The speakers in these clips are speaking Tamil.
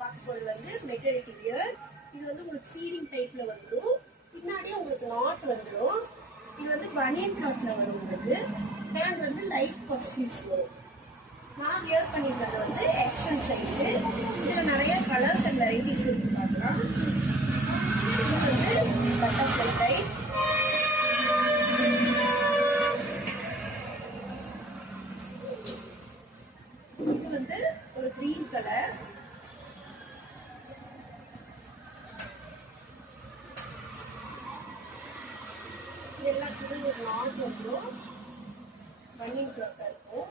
பார்க்க போகிறது வந்து மெட்டர்னிட்டி வியர். இது வந்து உங்களுக்கு ஃபீடிங் டைப்ல வந்துடும். பின்னாடியே உங்களுக்கு நாட் வந்துடும். இது வந்து பனியன் கிளாத்ல வரும். உங்களுக்கு ஹேண்ட் வந்து லைட் பஸ்டில்ஸ் வரும். நான் வியர் பண்ணிருக்கிறது வந்து எக்ஸல் சைஸு. இதில் நிறைய கலர்ஸ் அண்ட் வெரைட்டிஸ் இருக்கு பார்க்கலாம். இது வந்து பட்டர்ஃப்ளை டைப். இது வந்து ஒரு கிரீன் கலர். எல்லாத்துக்கும் ஒரு நாட் வந்துடும். பனியன் கிளாத்தா இருக்கும்.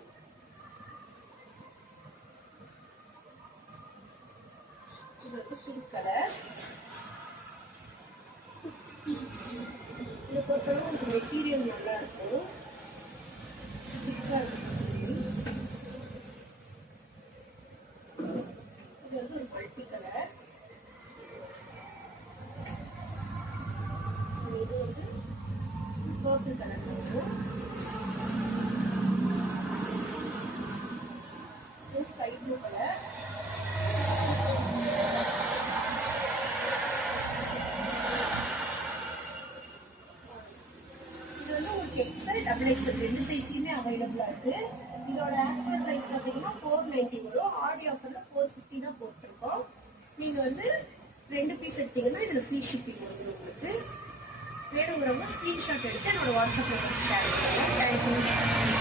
இது வந்து பிங்க் கலர். இதை பொறுத்தவரை உங்களுக்கு மெட்டீரியல் நல்லா இருக்கும். திக்காக இருக்கும். இது வந்து ஒரு மல்டி கலர். இது வந்து பர்பிள் கலர் வரும். Sky blue colour. இது வந்து உங்களுக்கு எக்ஸல் டபுள் எக்ஸல் ரெண்டு சைஸ்லையுமே அவைலபிளாக இருக்கு. இதோட ஆக்சுவல் ப்ரைஸ் பார்த்தீங்கன்னா 490 வரும். ஆடி ஆஃபரில் 450 தான் போட்டிருக்கோம். நீங்கள் வந்து 2 பீஸ் எடுத்தீங்கன்னா இதில் ஃப்ரீ ஷிப்பிங் வந்துடும் உங்களுக்கு. வேணுங்கிறவங்க ஸ்க்ரீன்ஷாட் எடுத்து என்னோட வாட்ஸ்அப்பில் ஷேர் பண்ணுங்கள். தேங்க்யூ.